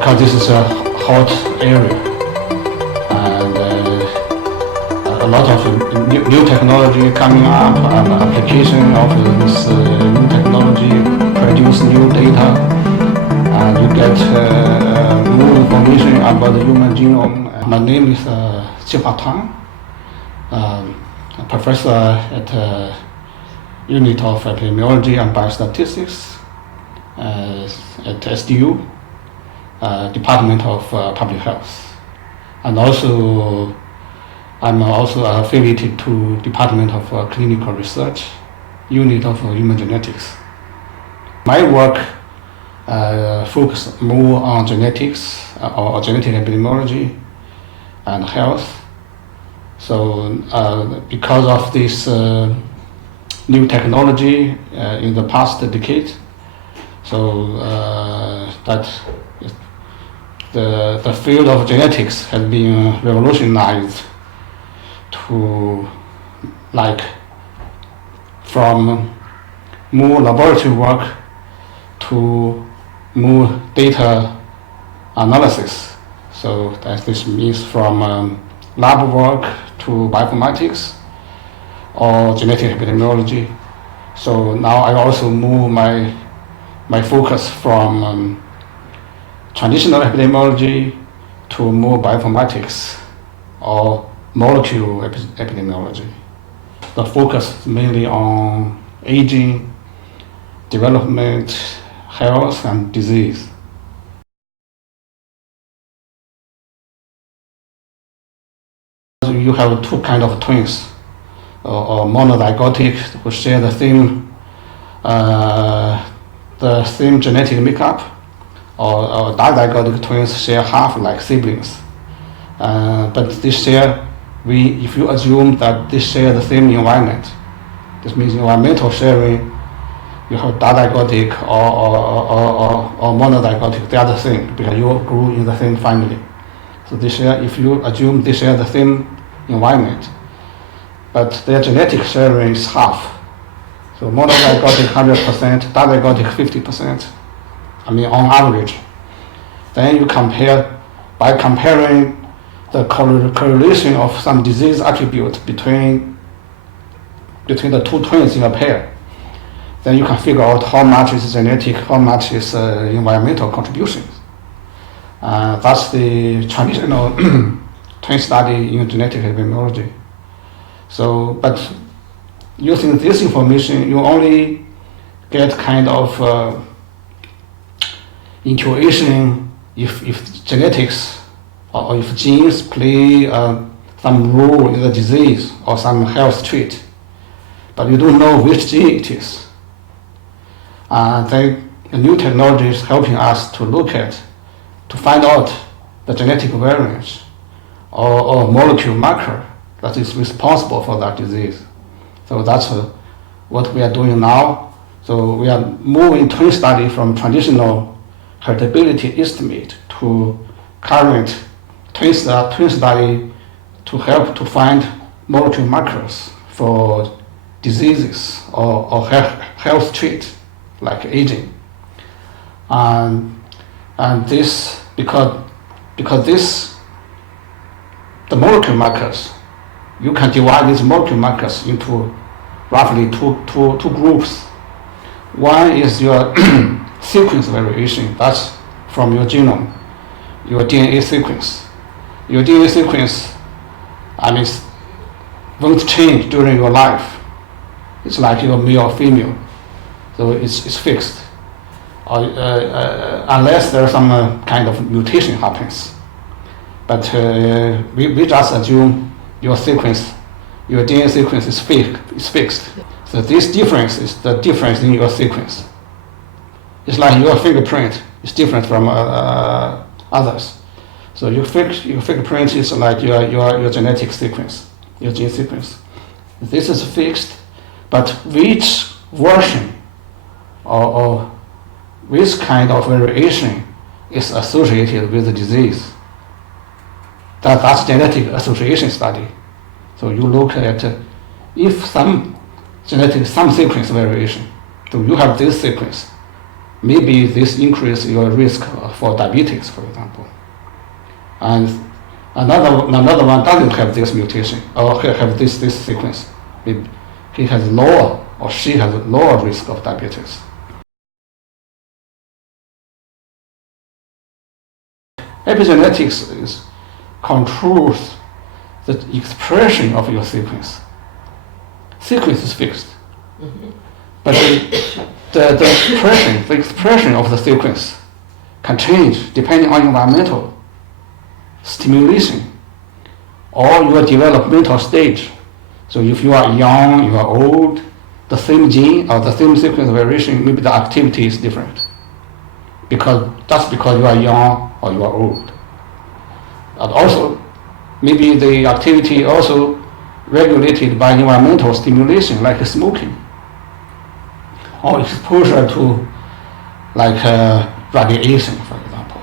because this is a hot area, and a lot of new technology coming up, and application of this new technology produce new data, and you get more information about the human genome. My name is Qihua Tan, a professor at Institute of Epidemiology and Biostatistics at SDU, Department of Public Health, and also I'm also affiliated to Department of Clinical Research, Unit of Human Genetics. My work focuses more on genetics or genetic epidemiology and health. So because of this new technology in the past decade, so that the field of genetics has been revolutionized to from more laboratory work to more data analysis. So that this means from lab work to bioinformatics or genetic epidemiology. So now I also move my focus from traditional epidemiology to more bioinformatics or molecular epidemiology. The focus is mainly on aging, development, health, and disease. You have two kinds of twins, or monozygotic, who share the same genetic makeup, or dizygotic twins share half like siblings. But they share, if you assume that they share the same environment, this means environmental sharing, you have dizygotic or monozygotic, they are the same because you grew in the same family. So they share, if you assume they share the same environment, but their genetic sharing is half. So monozygotic 100%, dizygotic 50%, on average. Then you compare, by comparing the correlation of some disease attribute between the two twins in a pair, then you can figure out how much is genetic, how much is environmental contributions. That's the traditional twin study in genetic epidemiology. So, but using this information, you only get kind of intuition if genetics or if genes play some role in the disease or some health trait, but you don't know which gene it is. Then the new technology is helping us to find out the genetic variants or molecule marker that is responsible for that disease. So that's what we are doing now. So we are moving twin study from traditional heritability estimate to current twin study to help to find molecule markers for diseases or health traits like aging. And this, because the molecule markers, you can divide these molecule markers into roughly two groups. One is your sequence variation, that's from your genome, your DNA sequence. Your DNA sequence, won't change during your life. It's like you're male or female, so it's fixed. Unless there's some kind of mutation happens. But we just assume your sequence, your DNA sequence is fixed. So this difference is the difference in your sequence. It's like your fingerprint is different from others. So your fingerprint is like your genetic sequence, your gene sequence. This is fixed, but which version or which kind of variation is associated with the disease? That's genetic association study. So you look at if some sequence variation, so you have this sequence, maybe this increase your risk for diabetes, for example. And another one doesn't have this mutation or have this sequence. He has lower or she has lower risk of diabetes. Epigenetics controls the expression of your sequence. Sequence is fixed, but the expression of the sequence can change depending on environmental stimulation or your developmental stage. So if you are young, you are old, the same gene or the same sequence variation, maybe the activity is different. That's because you are young or you are old. And also, maybe the activity also regulated by environmental stimulation, like smoking, or exposure to like radiation, for example,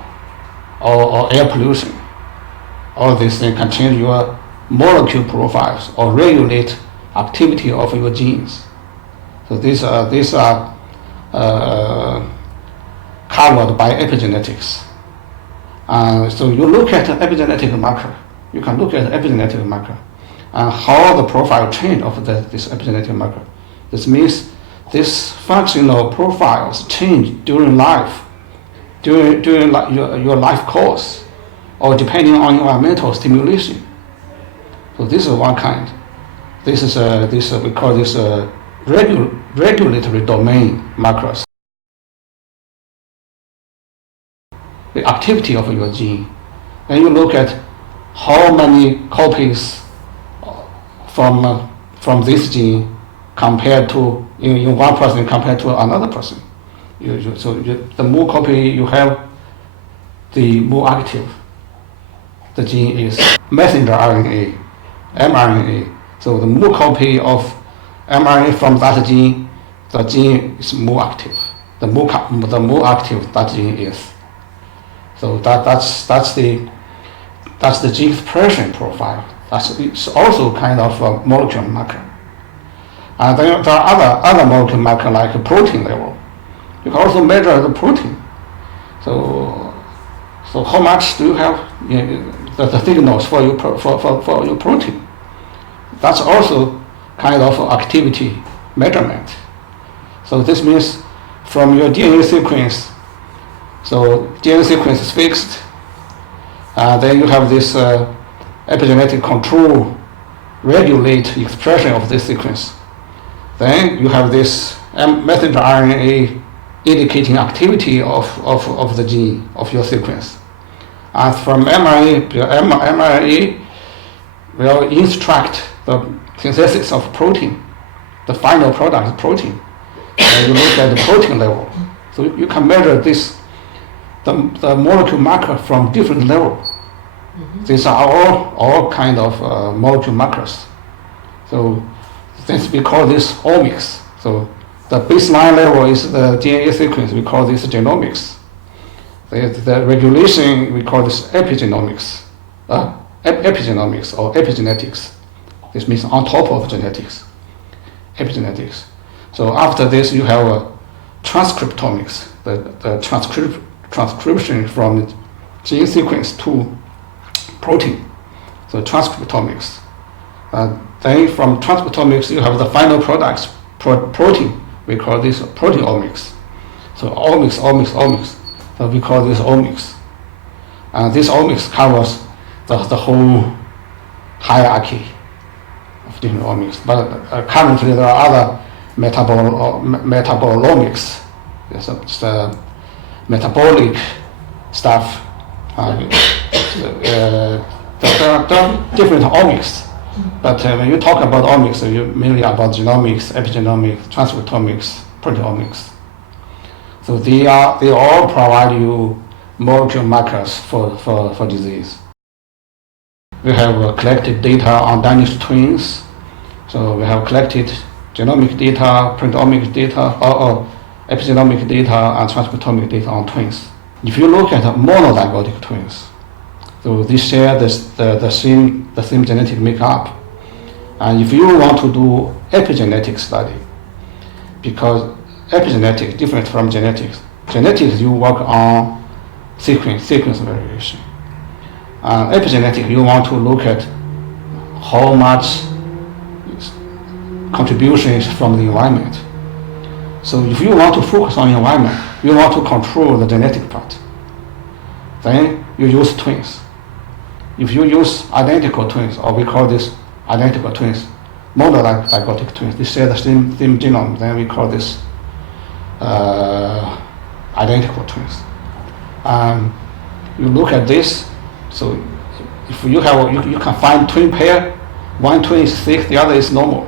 or air pollution. All these things can change your molecule profiles or regulate activity of your genes. So these are covered by epigenetics. So you look at the epigenetic marker. You can look at the epigenetic marker and how the profile change of this epigenetic marker. This means these functional profiles change during life, during your life course, or depending on environmental stimulation. So this is one kind. This is we call this regulatory domain markers. The activity of your gene. Then you look at how many copies from this gene compared to in one person compared to another person. The more copy you have, the more active the gene is. Messenger RNA, mRNA. So the more copy of mRNA from that gene, the gene is more active. The more active that gene is. So that's the gene expression profile. It's also kind of a molecular marker. And then there are other molecular markers like protein level. You can also measure the protein. So how much do you have the signals for your protein? That's also kind of activity measurement. So this means from your DNA sequence. So DNA sequence is fixed. Then you have this epigenetic control regulate expression of this sequence. Then you have this messenger RNA indicating activity of the gene of your sequence. And from mRNA will instruct the synthesis of protein. The final product is protein. And you look at the protein level. So you can measure the molecule marker from different levels. These are all kind of molecule markers. So since we call this omics, so the baseline level is the DNA sequence. We call this genomics. The regulation we call this epigenomics, epigenomics or epigenetics. This means on top of genetics, epigenetics. So after this, you have transcriptomics, the transcription from gene sequence to protein. So transcriptomics. Then from transcriptomics, you have the final products, protein. We call this proteomics. So omics. So we call this omics. And this omics covers the whole hierarchy of different omics. But currently there are other metabolomics. It's the metabolic stuff. There are different omics. But when you talk about omics, you mainly about genomics, epigenomics, transcriptomics, proteomics. So they all provide you molecular markers for disease. We have collected data on Danish twins. So we have collected genomic data, proteomic data, or epigenomic data, and transcriptomic data on twins. If you look at monozygotic twins, so they share the same genetic makeup. And if you want to do epigenetic study, because epigenetics different from genetics, Genetics, you work on sequence variation. Epigenetic, you want to look at how much contribution is from the environment. So if you want to focus on environment, you want to control the genetic part, then you use twins. If you use identical twins, or we call this identical twins, monozygotic twins, they share the same genome, then we call this identical twins. You look at this, so if you can find twin pair, one twin is sick, the other is normal.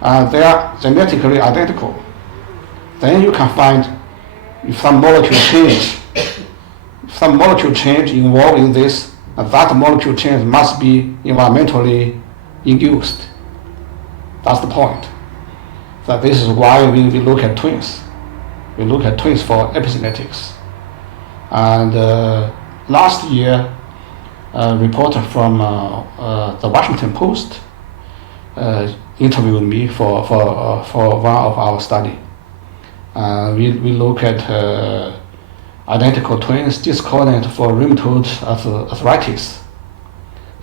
They are genetically identical. Then you can find if some molecule change involved in this, that molecule change must be environmentally induced. That's the point. So this is why we look at twins. We look at twins for epigenetics. And last year, a reporter from the Washington Post interviewed me for one of our study. We look at identical twins discordant for rheumatoid arthritis.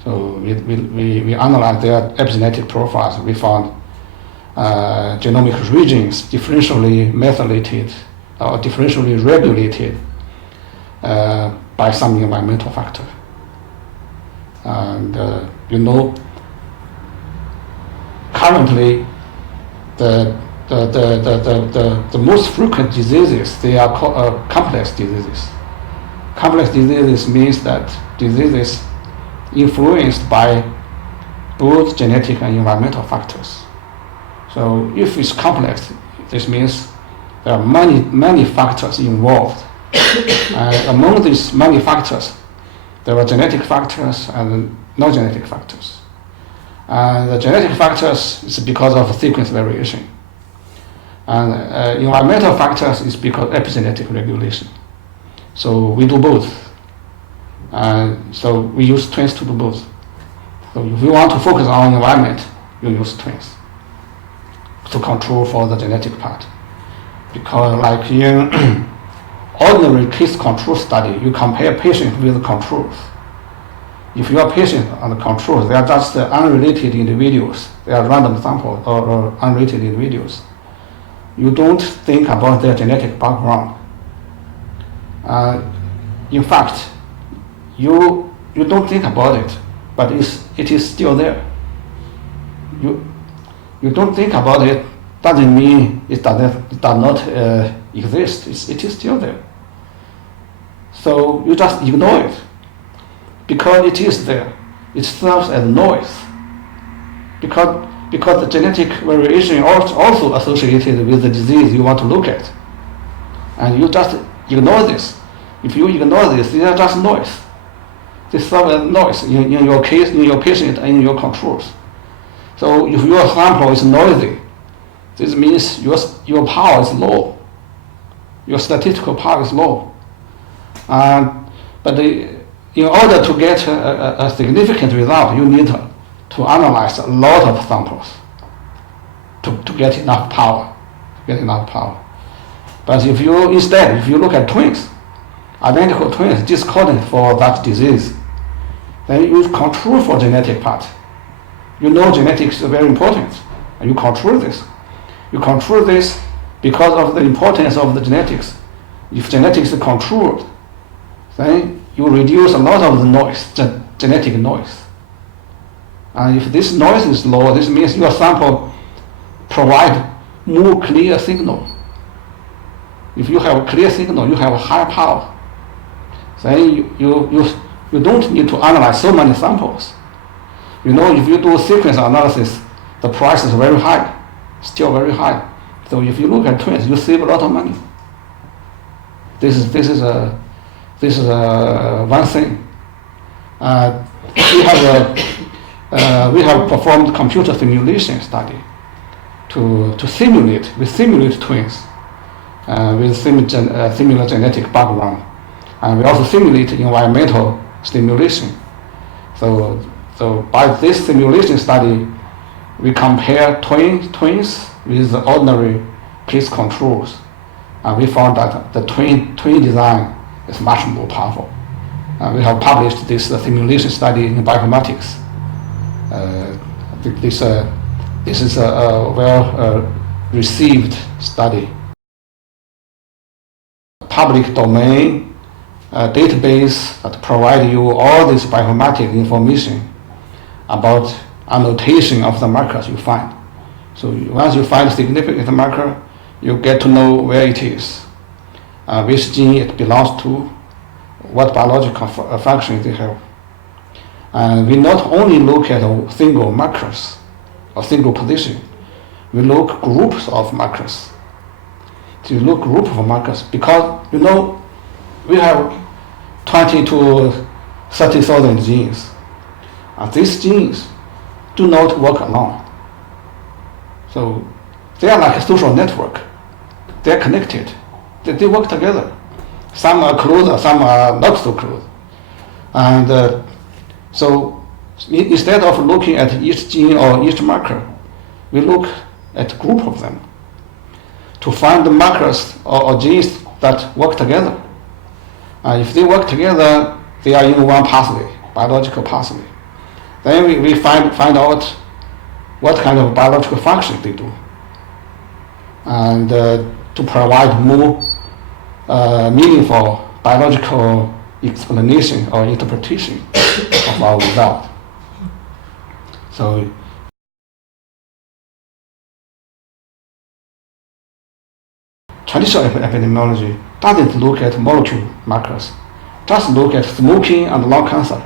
So we analyzed their epigenetic profiles. We found genomic regions differentially methylated or differentially regulated by some environmental factor. And currently the most frequent diseases, they are called complex diseases. Complex diseases means that diseases influenced by both genetic and environmental factors. So if it's complex, this means there are many factors involved. And among these many factors, there are genetic factors and non-genetic factors. And the genetic factors is because of sequence variation. And environmental factors is because epigenetic regulation. So we do both. And so we use twins to do both. So if you want to focus on environment, you use twins to control for the genetic part. Because like in ordinary case control study, you compare patients with controls. If you are patient and the controls, they are just unrelated individuals. They are random samples or unrelated individuals. You don't think about their genetic background. In fact, you don't think about it, but it is still there. You don't think about it doesn't mean it does not exist. It is still there. So you just ignore it because it is there. It serves as noise. Because the genetic variation is also associated with the disease you want to look at. And you just ignore this. If you ignore this, they are just noise. They serve as noise in your case, in your patient, and in your controls. So if your sample is noisy, this means your power is low. Your statistical power is low. But in order to get a significant result, you need to analyze a lot of samples to get enough power. But if you look at twins, identical twins discordant for that disease, then you control for genetic part. You know genetics is very important, and you control this. You control this because of the importance of the genetics. If genetics is controlled, then you reduce a lot of the noise, genetic noise. And if this noise is low, this means your sample provide more clear signal. If you have a clear signal, you have a higher power. Then you don't need to analyze so many samples. If you do sequence analysis, the price is very high, still very high. So if you look at twins, you save a lot of money. This is one thing. We have performed computer simulation study to simulate twins with similar genetic background, and we also simulate environmental stimulation. So by this simulation study, we compare twins with ordinary case controls, we found that the twin design is much more powerful. We have published this simulation study in Biodemography. This is a well received study. Public domain database that provide you all this bioinformatic information about annotation of the markers you find. So once you find a significant marker, you get to know where it is, which gene it belongs to, what biological function they have. And we not only look at single markers or single position, we look groups of markers. So you look group of markers because we have 20 to 30,000 genes. And these genes do not work alone. So they are like a social network. They are connected. They work together. Some are closer, some are not so close. And so instead of looking at each gene or each marker, we look at a group of them to find the markers or genes that work together. If they work together, they are in one pathway, biological pathway. Then we find out what kind of biological function they do, and to provide more meaningful biological explanation or interpretation of our result. So traditional epidemiology doesn't look at molecule markers, just look at smoking and lung cancer.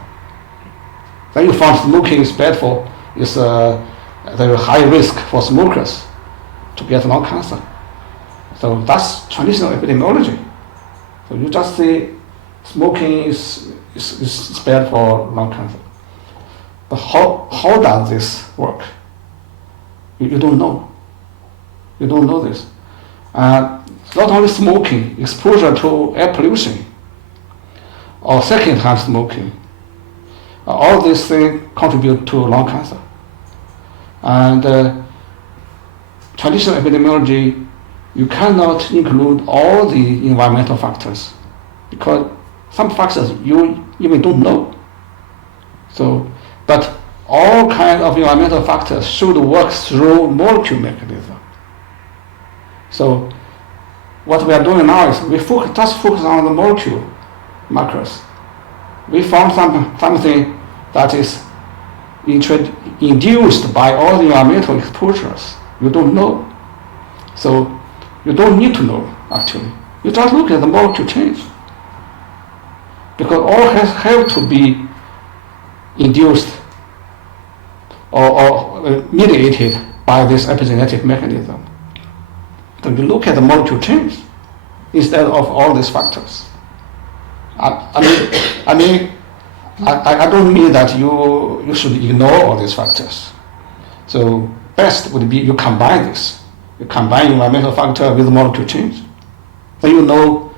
Then you find smoking is bad for, is there high risk for smokers to get lung cancer. So that's traditional epidemiology. So you just say smoking is bad for lung cancer. But how does this work? You don't know. You don't know this. Not only smoking, exposure to air pollution, or second-hand smoking, all these things contribute to lung cancer. And traditional epidemiology, you cannot include all the environmental factors because some factors you even don't know. So, but all kinds of environmental factors should work through molecule mechanism. So what we are doing now is we just focus on the molecule markers. We found something that is induced by all the environmental exposures. You don't know. So you don't need to know, actually. You just look at the molecule change. Because all have to be induced or mediated by this epigenetic mechanism. So you look at the molecule change instead of all these factors. I don't mean that you should ignore all these factors. So best would be you combine this. You combine environmental factor with molecule change. Then you know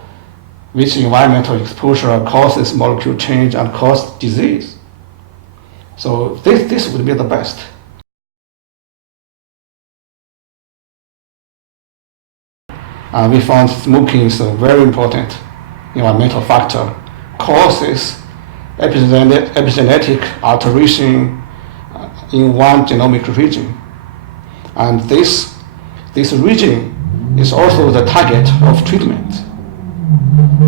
which environmental exposure causes molecule change and cause disease. So this would be the best. We found smoking is a very important environmental factor, causes epigenetic alteration in one genomic region. And this region is also the target of treatment.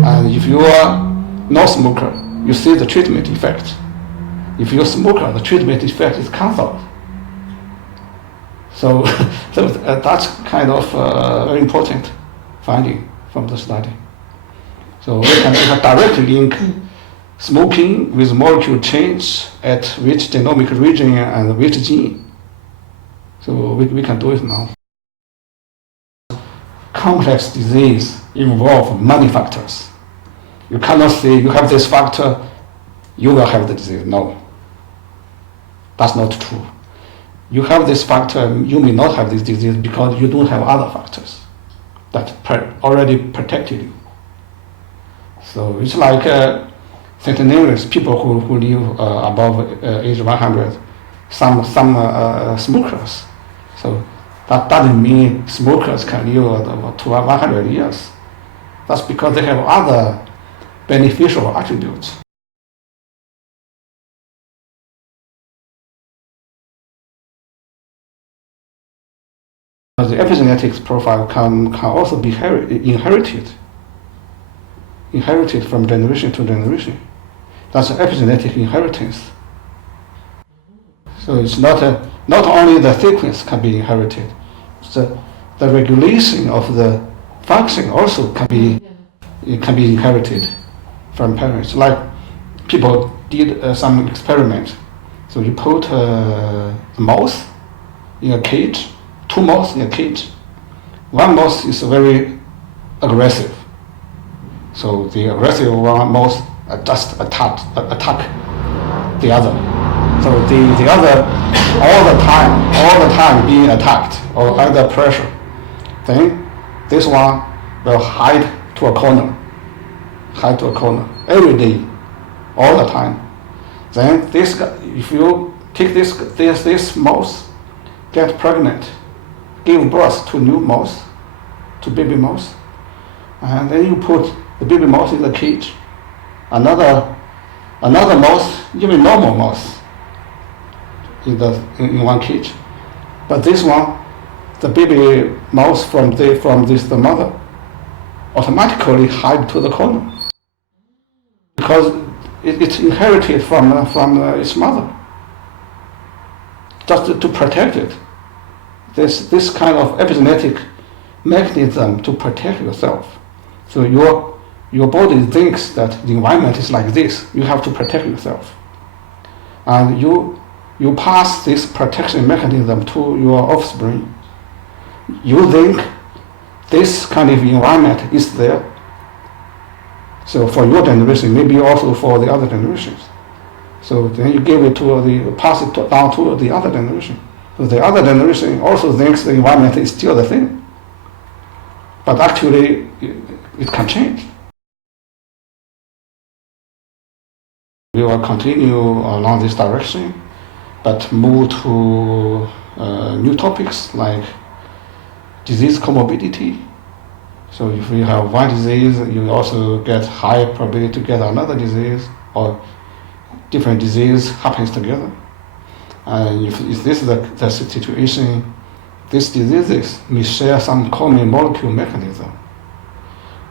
And if you are no smoker, you see the treatment effect. If you're a smoker, the treatment effect is cancelled. So, that's kind of very important finding from the study. So we can directly link smoking with molecule change at which genomic region and which gene. So we can do it now. Complex disease involve many factors. You cannot say you have this factor, you will have the disease. No, that's not true. You have this factor, you may not have this disease because you don't have other factors that already protected you. So it's like centenarians, people who live above age 100, some smokers. So that doesn't mean smokers can live to 100 years. That's because they have other beneficial attributes. The epigenetics profile can also be inherited from generation to generation. That's epigenetic inheritance. So it's not only the sequence can be inherited, the regulation of the function also can be inherited from parents. Like people did some experiment. So you put a mouse in a cage, 2 mouse in a cage. One mouse is very aggressive. So the aggressive one mouse just attack the other. So the other all the time being attacked or under pressure. Then this one will hide to a corner every day, all the time. Then this guy, if you take this mouse, get pregnant, give birth to new mouse, to baby mouse, and then you put the baby mouse in the cage, another mouse, even normal mouse, in one cage, but this one, the baby mouse from the mother, automatically hide to the corner because it's inherited from its mother, just to protect it. This kind of epigenetic mechanism to protect yourself. So your body thinks that the environment is like this. You have to protect yourself, and you pass this protection mechanism to your offspring. You think this kind of environment is there. So for your generation, maybe also for the other generations. So then you give it pass it down to the other generation. So the other generation also thinks the environment is still the same. But actually, it can change. We will continue along this direction, but move to new topics like disease comorbidity. So if you have one disease, you also get high probability to get another disease, or different disease happens together. And if this is the situation, these diseases may share some common molecule mechanism.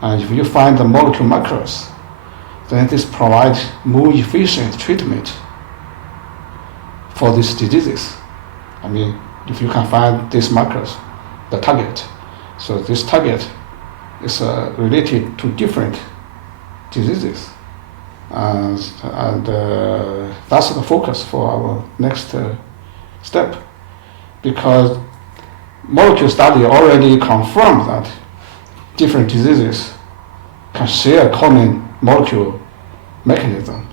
And if you find the molecule markers, then this provides more efficient treatment for these diseases. I mean, if you can find these markers, the target. So this target is related to different diseases. And that's the focus for our next step. Because molecule study already confirmed that different diseases can share common molecule mechanism.